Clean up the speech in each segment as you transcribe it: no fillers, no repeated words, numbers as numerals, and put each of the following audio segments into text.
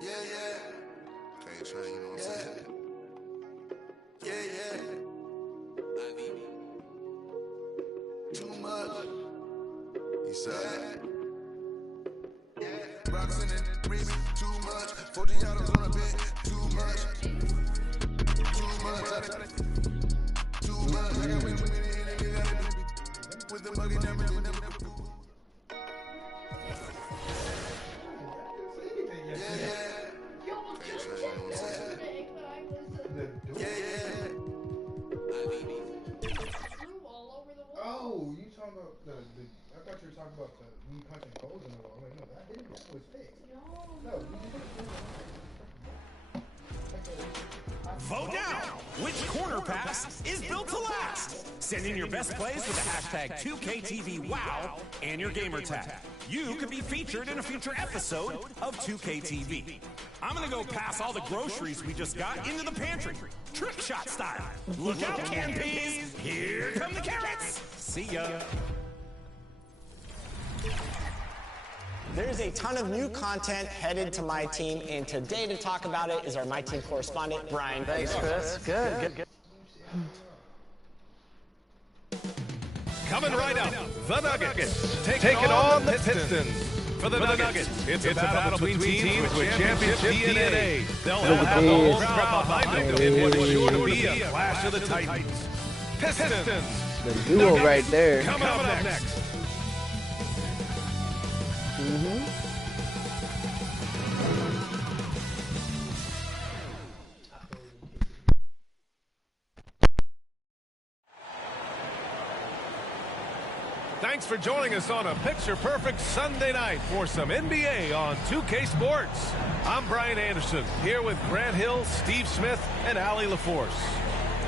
Yeah, yeah. Can't train, you know what I'm saying? Yeah, yeah. Too much. He said, yeah. Rocks in it, remix, too much. 40 autos on a bit, too much. Too much. Too much. I got with the buggy, never. Oh, you talking about the I thought you were talking about the me punching holes in the wall. Like, no, that was fixed. No. Vote now! Which corner pass is built to last? Send in your best plays with the hashtag 2KTVWOW and your gamer tag. You could be featured in a future episode of 2KTV. I'm gonna go pass all the groceries we just got into the pantry. Trick shot style. Look out, canned peas! Here come the carrots! See ya! There's a ton of new content headed to My Team, and today to talk about it is our My Team correspondent, Brian. Thanks, Chris. Good. Coming right up, the Nuggets taking on the Pistons. For the Nuggets, it's a battle between teams with championship DNA. They'll have the whole crowd behind them in what is sure to be a clash of the Titans. Pistons. The duo right there. Coming up next. Thanks for joining us on a picture-perfect Sunday night for some NBA on 2K Sports. I'm Brian Anderson, here with Grant Hill, Steve Smith, and Allie LaForce.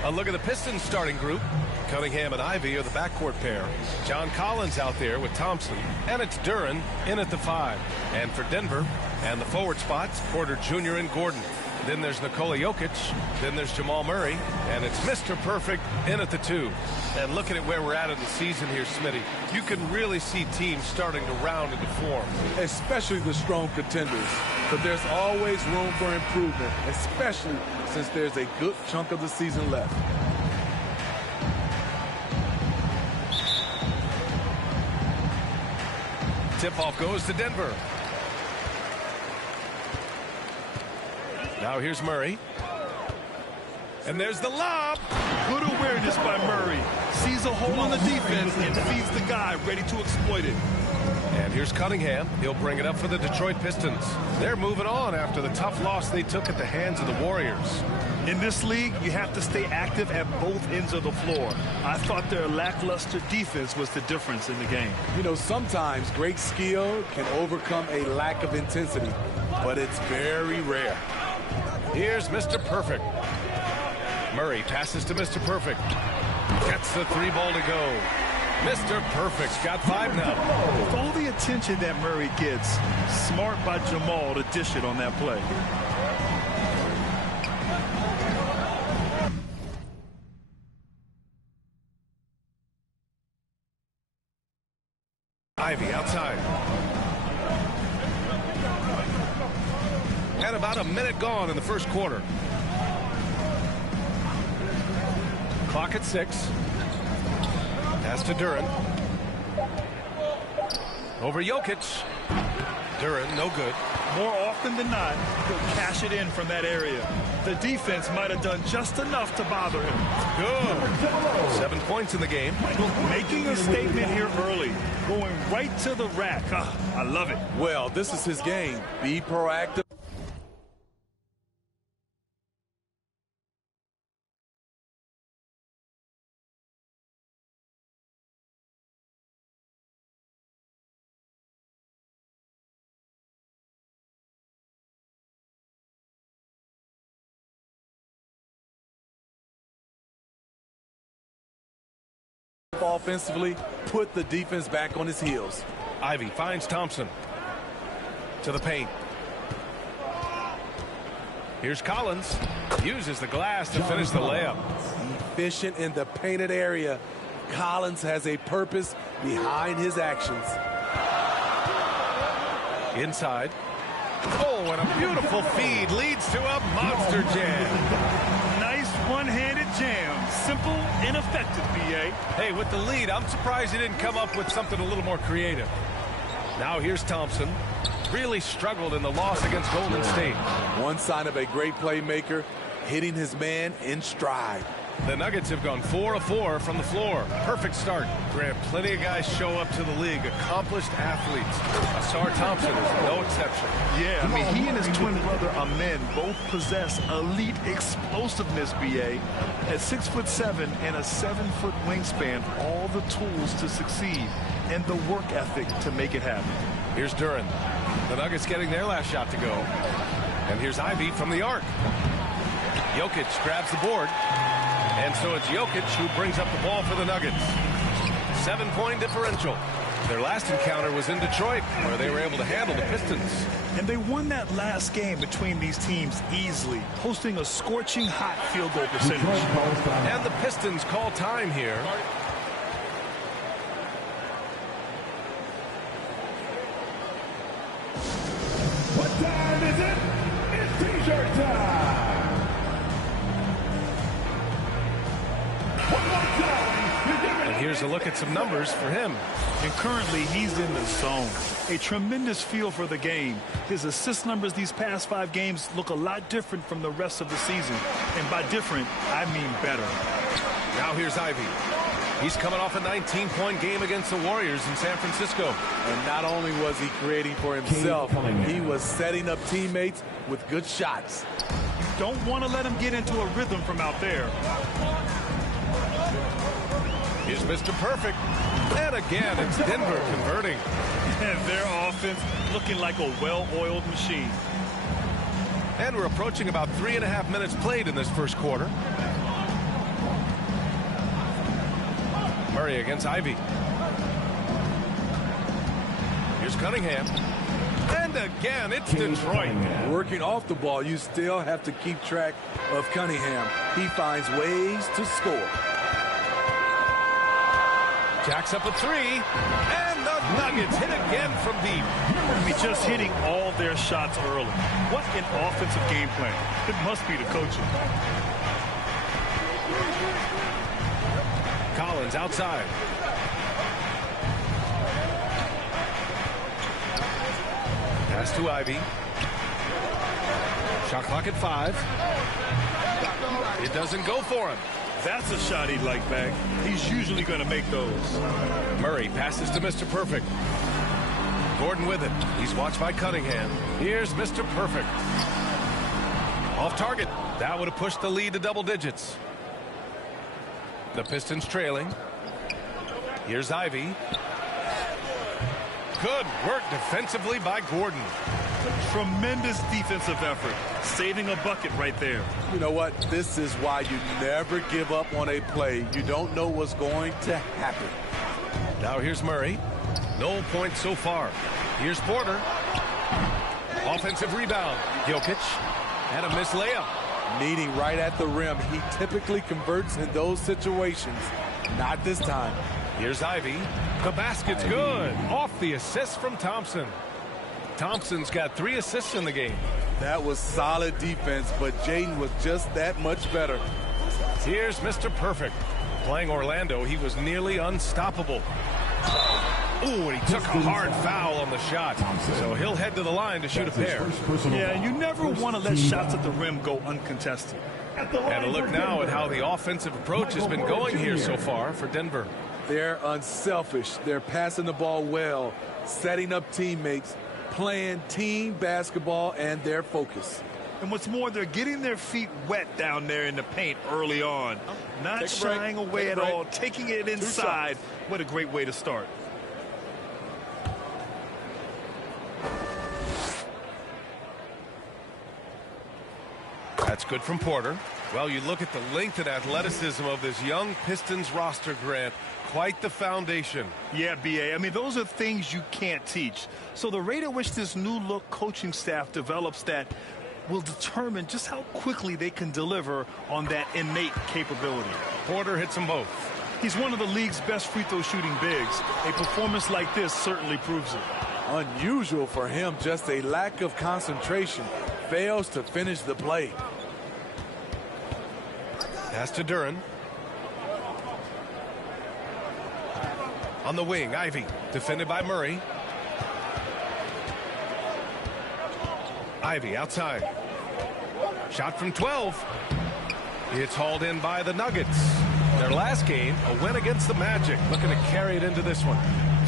A look at the Pistons starting group. Cunningham and Ivy are the backcourt pair. John Collins out there with Thompson, and it's Duren in at the 5. And for Denver, and the forward spots, Porter Jr. and Gordon. Then there's Nikola Jokic, then there's Jamal Murray, and it's Mr. Perfect in at the 2. And looking at where we're at in the season here, Smitty, you can really see teams starting to round into form. Especially the strong contenders. But there's always room for improvement, especially since there's a good chunk of the season left. Tip-off goes to Denver. Now here's Murray. And there's the lob. Good awareness by Murray. Sees a hole in the defense and feeds the guy ready to exploit it. And here's Cunningham. He'll bring it up for the Detroit Pistons. They're moving on after the tough loss they took at the hands of the Warriors. In this league, you have to stay active at both ends of the floor. I thought their lackluster defense was the difference in the game. You know, sometimes great skill can overcome a lack of intensity, but it's very rare. Here's Mr. Perfect. Murray passes to Mr. Perfect. Gets the 3 ball to go. Mr. Perfect's got 5 now. With all the attention that Murray gets, smart by Jamal to dish it on that play. Ivy outside. And about a minute gone in the first quarter. Clock at 6. Pass to Duren. Over Jokic. Duren, no good. More often than not, he'll cash it in from that area. The defense might have done just enough to bother him. Good. 7 points in the game. Making a statement here early. Going right to the rack. I love it. Well, this is his game. Be proactive. Offensively, put the defense back on his heels. Ivy finds Thompson. To the paint. Here's Collins. Uses the glass to finish the layup. Efficient in the painted area. Collins has a purpose behind his actions. Inside. Oh, and a beautiful feed leads to a monster jam. Nice one-handed jam. Simple and effective, B.A. Hey, with the lead, I'm surprised he didn't come up with something a little more creative. Now here's Thompson. Really struggled in the loss against Golden State. One sign of a great playmaker, hitting his man in stride. The Nuggets have gone 4 of 4 from the floor. Perfect start. Grant, plenty of guys show up to the league, accomplished athletes. Asar Thompson is no exception. Yeah, I mean, he and his twin brother Amen both possess elite explosiveness, B.A. At 6'7" and a 7-foot wingspan, all the tools to succeed and the work ethic to make it happen. Here's Duran. The Nuggets getting their last shot to go. And here's Ivy from the arc. Jokic grabs the board. And so it's Jokic who brings up the ball for the Nuggets. 7-point differential. Their last encounter was in Detroit, where they were able to handle the Pistons. And they won that last game between these teams easily, posting a scorching hot field goal percentage. And the Pistons call time here. What time is it? It's T-shirt time. And here's a look at some numbers for him. And currently, he's in the zone. A tremendous feel for the game. His assist numbers these past 5 games look a lot different from the rest of the season. And by different, I mean better. Now here's Ivy. He's coming off a 19-point game against the Warriors in San Francisco. And not only was he creating for himself, he was setting up teammates with good shots. You don't want to let him get into a rhythm from out there. Here's Mr. Perfect. And again, it's Denver converting. And their offense looking like a well-oiled machine. And we're approaching about 3.5 minutes played in this first quarter. Murray against Ivy. Here's Cunningham. And again, it's Detroit. Working off the ball, you still have to keep track of Cunningham. He finds ways to score. Jacks up a 3, and the Nuggets hit again from deep. I mean, just hitting all their shots early. What an offensive game plan. It must be the coaching. Collins outside. Pass to Ivy. Shot clock at 5. It doesn't go for him. That's a shot he'd like back. He's usually going to make those. Murray passes to Mr. Perfect. Gordon with it. He's watched by Cunningham. Here's Mr. Perfect. Off target. That would have pushed the lead to double digits. The Pistons trailing. Here's Ivy. Good work defensively by Gordon. Tremendous defensive effort. Saving a bucket right there. You know what? This is why you never give up on a play. You don't know what's going to happen. Now here's Murray. No points so far. Here's Porter. Offensive rebound. Jokic. And a missed layup. Meeting right at the rim. He typically converts in those situations. Not this time. Here's Ivy. The basket's good. Off the assist from Thompson. Thompson's got 3 assists in the game. That was solid defense, but Jaden was just that much better. Here's Mr. Perfect. Playing Orlando, he was nearly unstoppable. Ooh, and he took a hard foul on the shot. So he'll head to the line to shoot a pair. Yeah, you never want to let shots at the rim go uncontested. And a look now at how the offensive approach has been going here so far for Denver. They're unselfish. They're passing the ball well, setting up teammates, playing team basketball, and their focus. And what's more, they're getting their feet wet down there in the paint early on. Not shying away at all, taking it inside. What a great way to start. That's good from Porter. Well, you look at the length and athleticism of this young Pistons roster, Grant. Quite the foundation. Yeah, B.A. I mean, those are things you can't teach. So the rate at which this new look coaching staff develops that will determine just how quickly they can deliver on that innate capability. Porter hits them both. He's one of the league's best free throw shooting bigs. A performance like this certainly proves it. Unusual for him, just a lack of concentration. Fails to finish the play. Pass to Duran. On the wing, Ivy, defended by Murray. Ivy outside. Shot from 12. It's hauled in by the Nuggets. Their last game, a win against the Magic. Looking to carry it into this one.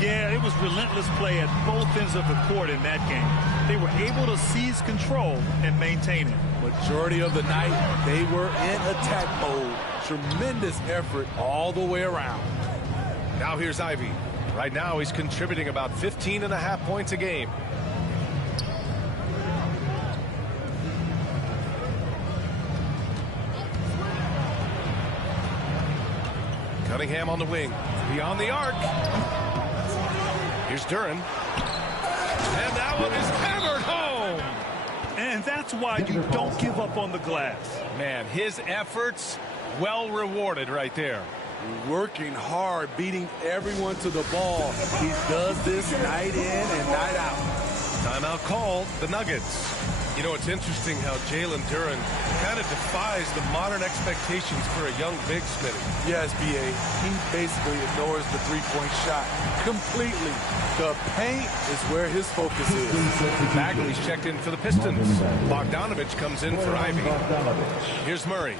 Yeah, it was relentless play at both ends of the court in that game. They were able to seize control and maintain it. Majority of the night, they were in attack mode. Tremendous effort all the way around. Now here's Ivy. Right now, he's contributing about 15.5 points a game. Cunningham on the wing. Beyond the arc. Here's Duran. And that one is hammered home. And that's why you don't give up on the glass. Man, his efforts well rewarded right there. Working hard, beating everyone to the ball. He does this night in and night out. Timeout called, the Nuggets. You know, it's interesting how Jalen Duran kind of defies the modern expectations for a young big, Smitty. Yes, B.A. He basically ignores the three-point shot completely. The paint is where his focus is. Bagley's checked in for the Pistons. Bogdanovich comes in for Ivy. Here's Murray.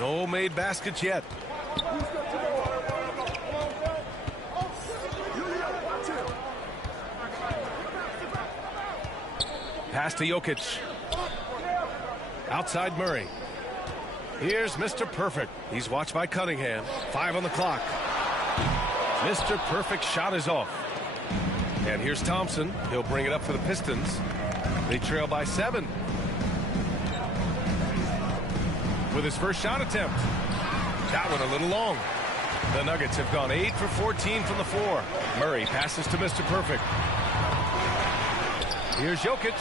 No made baskets yet. Pass to Jokic. Outside Murray. Here's Mr. Perfect. He's watched by Cunningham. 5 on the clock. Mr. Perfect shot is off. And here's Thompson. He'll bring it up for the Pistons. They trail by 7. With his first shot attempt. That one a little long. The Nuggets have gone 8 for 14 from the floor. Murray passes to Mr. Perfect. Here's Jokic.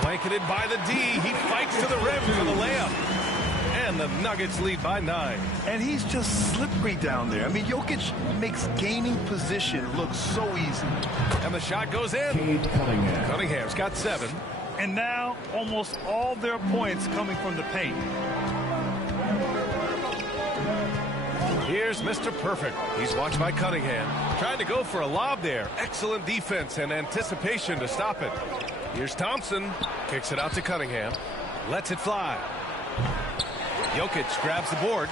Blanketed by the D. He fights to the rim for the layup. And the Nuggets lead by 9. And he's just slippery down there. I mean, Jokic makes gaining position look so easy. And the shot goes in. Cunningham's got 7. And now almost all their points coming from the paint. Here's Mr. Perfect. He's watched by Cunningham. Trying to go for a lob there. Excellent defense and anticipation to stop it. Here's Thompson. Kicks it out to Cunningham. Lets it fly. Jokic grabs the board.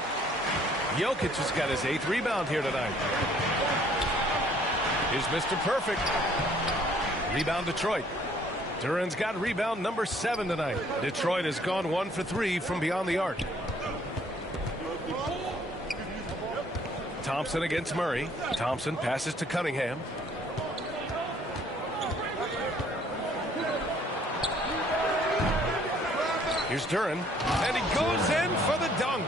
Jokic has got his 8th rebound here tonight. Here's Mr. Perfect. Rebound Detroit. Duran's got rebound number 7 tonight. Detroit has gone 1 for 3 from beyond the arc. Thompson against Murray. Thompson passes to Cunningham. Here's Duran, and he goes in for the dunk.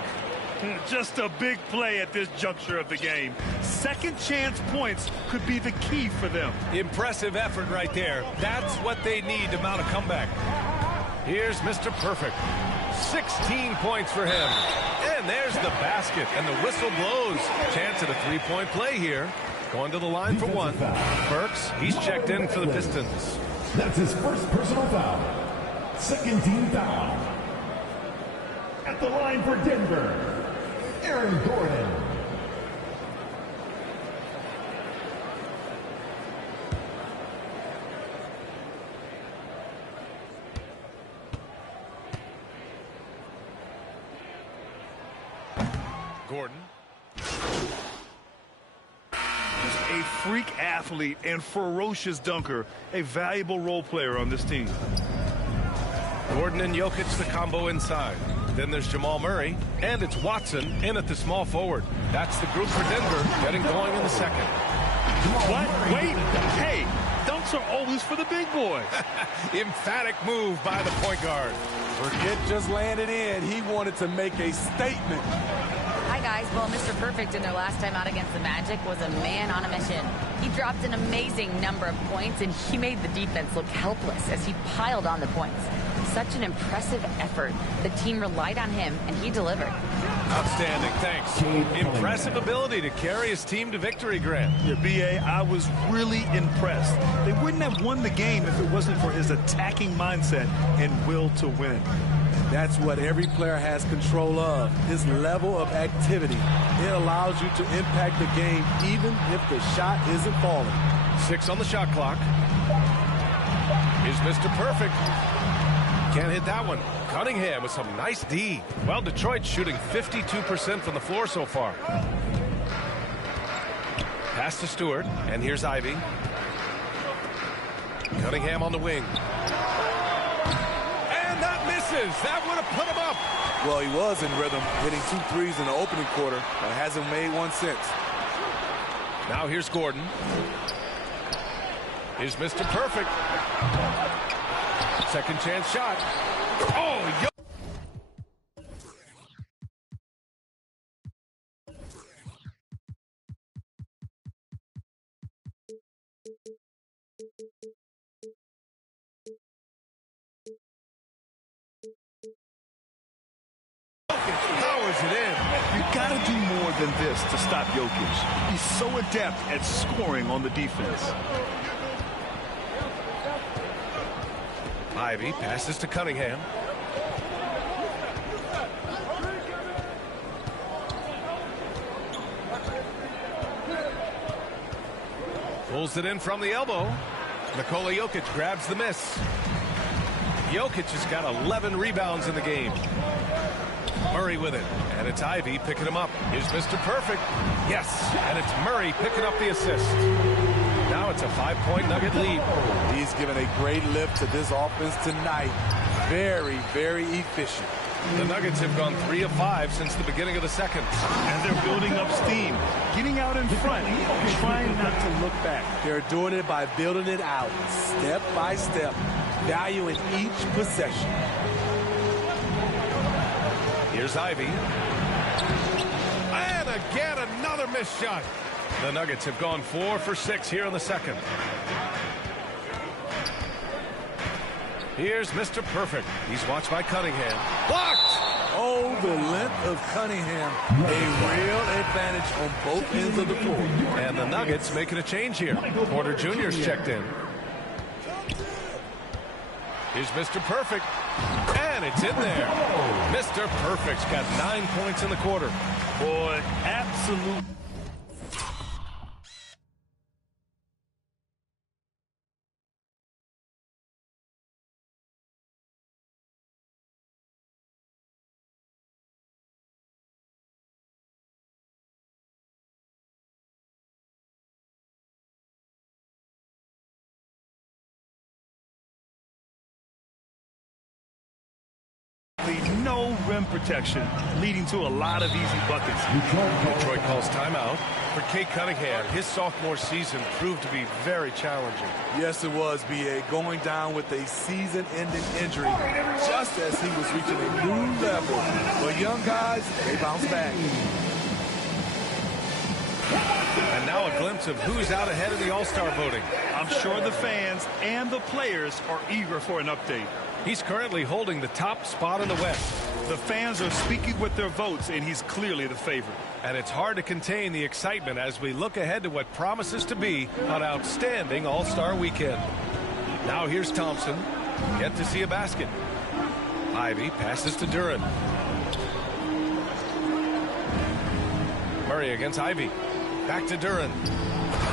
Just a big play at this juncture of the game. Second chance points could be the key for them. Impressive effort right there. That's what they need to mount a comeback. Here's Mr. Perfect. 16 points for him. And there's the basket, and the whistle blows. Chance at a three-point play here. Going to the line for 1. Burks, he's checked in for the Pistons. That's his first personal foul. Second team foul. At the line for Denver, Aaron Gordon. Gordon. Just a freak athlete and ferocious dunker. A valuable role player on this team. Gordon and Jokic, the combo inside. Then there's Jamal Murray, and it's Watson in at the small forward. That's the group for Denver getting going in the second. What? Wait. Hey, dunks are always for the big boy. Emphatic move by the point guard. Forget just laying it in. He wanted to make a statement. Hi, guys. Well, Mr. Perfect in their last time out against the Magic was a man on a mission. He dropped an amazing number of points, and he made the defense look helpless as he piled on the points. such an impressive effort. The team relied on him, and he delivered. Outstanding, thanks. Impressive ability to carry his team to victory, Grant. Yeah, B.A., I was really impressed. They wouldn't have won the game if it wasn't for his attacking mindset and will to win. That's what every player has control of, his level of activity. It allows you to impact the game even if the shot isn't falling. 6 on the shot clock. Here's Mr. Perfect. Can't hit that one. Cunningham with some nice D. Well, Detroit's shooting 52% from the floor so far. Pass to Stewart, and here's Ivy. Cunningham on the wing. And that misses. That would have put him up. Well, he was in rhythm, hitting 2 threes in the opening quarter, but hasn't made one since. Now here's Gordon. Here's Mr. Perfect. Second chance shot. Oh, powers it in. You got to do more than this to stop Jokic. He's so adept at scoring on the defense. Ivy passes to Cunningham. Pulls it in from the elbow. Nikola Jokic grabs the miss. Jokic has got 11 rebounds in the game. Murray with it, and it's Ivy picking him up. Here's Mr. Perfect. Yes, and it's Murray picking up the assist. Now it's a 5-point Nugget lead. He's given a great lift to this offense tonight. Very, very efficient. The Nuggets have gone 3 of 5 since the beginning of the second. And they're building up steam, getting out in front, trying not to look back. They're doing it by building it out, step by step, valuing each possession. Here's Ivy. And again, another missed shot. The Nuggets have gone 4 for 6 here in the second. Here's Mr. Perfect. He's watched by Cunningham. Blocked! Oh, the length of Cunningham. A real advantage on both ends of the floor. And the Nuggets making a change here. Porter Jr.'s checked in. Here's Mr. Perfect. And it's in there. Mr. Perfect's got 9 points in the quarter. Boy, absolute. No rim protection, leading to a lot of easy buckets. Detroit calls timeout. For Kate Cunningham, his sophomore season proved to be very challenging. Yes, it was, B.A. Going down with a season-ending injury just as he was reaching a new level. But young guys, they bounce back. And now a glimpse of who's out ahead of the All-Star voting. I'm sure the fans and the players are eager for an update. He's currently holding the top spot in the West. The fans are speaking with their votes, and he's clearly the favorite. And it's hard to contain the excitement as we look ahead to what promises to be an outstanding All-Star weekend. Now here's Thompson. Yet to see a basket. Ivy passes to Duran. Murray against Ivy. Back to Duran.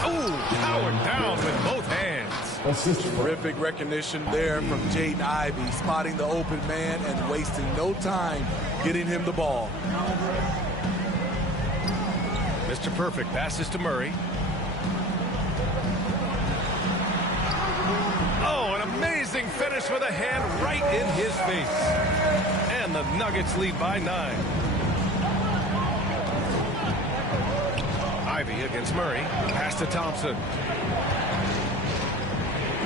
Oh, powered down with both hands. Terrific recognition there from Jaden Ivey, spotting the open man and wasting no time getting him the ball. Mr. Perfect passes to Murray. Oh, an amazing finish with a hand right in his face. And the Nuggets lead by 9. Ivy against Murray. Pass to Thompson.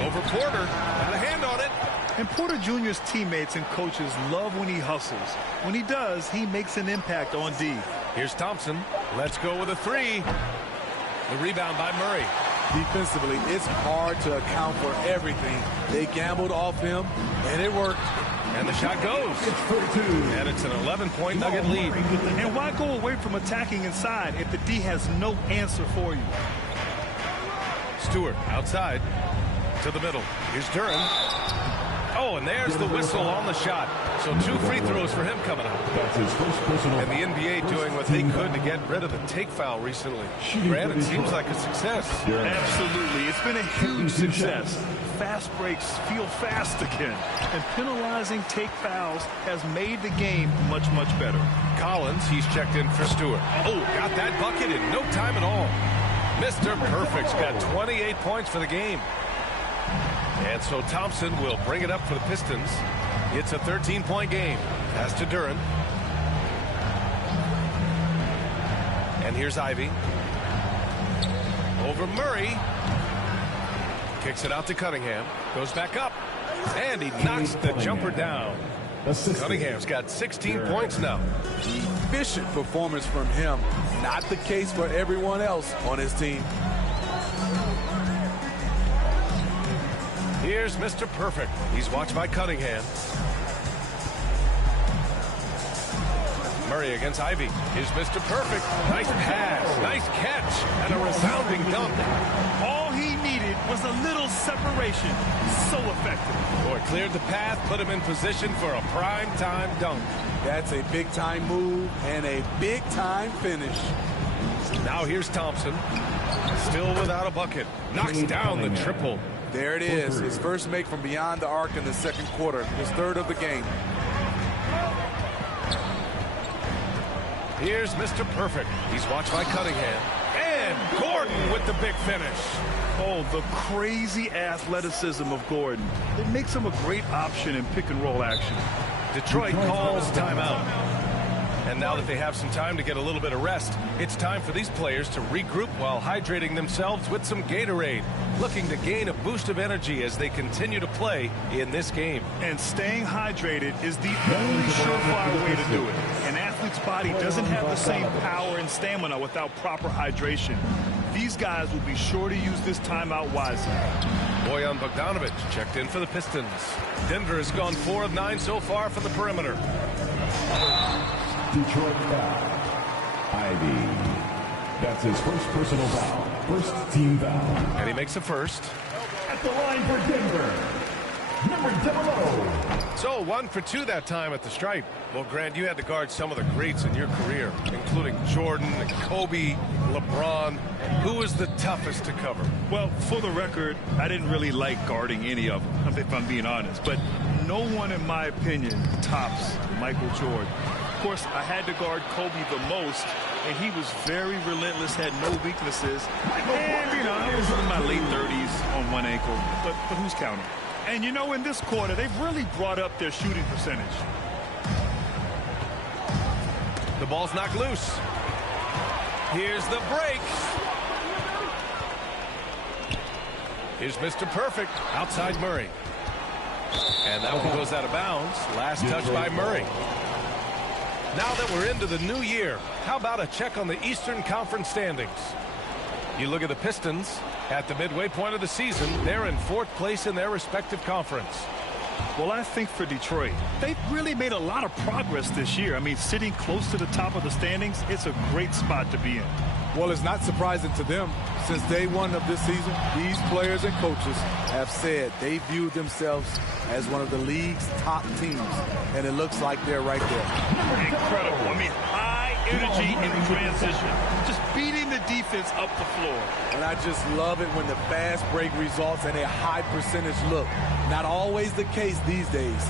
Over Porter. Got a hand on it. And Porter Jr.'s teammates and coaches love when he hustles. When he does, he makes an impact on D. Here's Thompson. Let's go with a 3. The rebound by Murray. Defensively, it's hard to account for everything. They gambled off him, and it worked. And the shot goes. And it's an 11-point Nugget lead. And why go away from attacking inside if the D has no answer for you? Stewart outside to the middle. Here's Duran. Oh, and there's the whistle on the shot. So 2 free throws for him coming up. That's his first personal. And the NBA doing what they could to get rid of the take foul recently. Grant, it seems like a success. Absolutely. It's been a huge success. Fast breaks feel fast again. And penalizing take fouls has made the game much, much better. Collins, he's checked in for Stewart. Oh, got that bucket in no time at all. Mr. Perfect's got 28 points for the game. And so Thompson will bring it up for the Pistons. It's a 13-point game. Pass to Duran. And here's Ivy. Over Murray. Kicks it out to Cunningham. Goes back up. And he knocks the jumper down. Cunningham's got 16 points now. Efficient performance from him. Not the case for everyone else on his team. Here's Mr. Perfect. He's watched by Cunningham. Murray against Ivy. Here's Mr. Perfect. Nice pass. Nice catch. And a resounding dunk. All he needed was a little separation. So effective. Boy, cleared the path, put him in position for a prime-time dunk. That's a big-time move and a big-time finish. Now here's Thompson. Still without a bucket. Knocks down the triple. There it is. His first make from beyond the arc in the second quarter. His third of the game. Here's Mr. Perfect. He's watched by Cunningham. And Gordon with the big finish. Oh, the crazy athleticism of Gordon. It makes him a great option in pick-and-roll action. Detroit calls timeout. And now that they have some time to get a little bit of rest, it's time for these players to regroup while hydrating themselves with some Gatorade, looking to gain a boost of energy as they continue to play in this game. And staying hydrated is the only surefire way to do it. An athlete's body doesn't have the same power and stamina without proper hydration. These guys will be sure to use this timeout wisely. Bojan Bogdanovic checked in for the Pistons. Denver has gone 4 of 9 so far from the perimeter. Detroit foul. Ivy. That's his first personal foul. First team foul. And he makes a first. At the line for Denver, number 00. So 1 for 2 that time at the stripe. Well, Grant, you had to guard some of the greats in your career, including Jordan, Kobe, LeBron. Who was the toughest to cover? Well, for the record, I didn't really like guarding any of them, if I'm being honest. But no one, in my opinion, tops Michael Jordan. Of course, I had to guard Kobe the most, and he was very relentless, had no weaknesses. And, you know, I was in my late 30s on one ankle, but who's counting? And, you know, in this quarter, they've really brought up their shooting percentage. The ball's knocked loose. Here's the break. Here's Mr. Perfect outside Murray. And that one goes out of bounds. Last touch by Murray. Now that we're into the new year, how about a check on the Eastern Conference standings? You look at the Pistons at the midway point of the season. They're in 4th place in their respective conference. Well, I think for Detroit, they've really made a lot of progress this year. I mean, sitting close to the top of the standings, it's a great spot to be in. Well, it's not surprising to them. Since day one of this season, these players and coaches have said they view themselves as one of the league's top teams, and it looks like they're right there. Incredible. I mean, high energy in transition, just beating the defense up the floor. And I just love it when the fast break results in a high percentage look. Not always the case these days.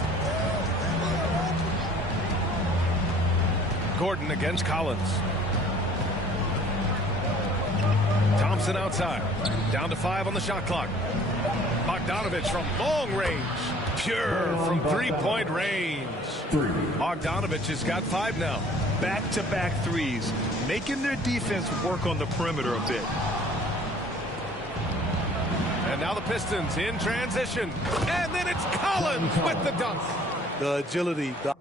Gordon against Collins. Thompson outside. Down to 5 on the shot clock. Bogdanovic from long range. Pure from 3-point range. Bogdanovic has got 5 now. Back-to-back threes, making their defense work on the perimeter a bit. And now the Pistons in transition. And then it's Collins with the dunk. The agility, the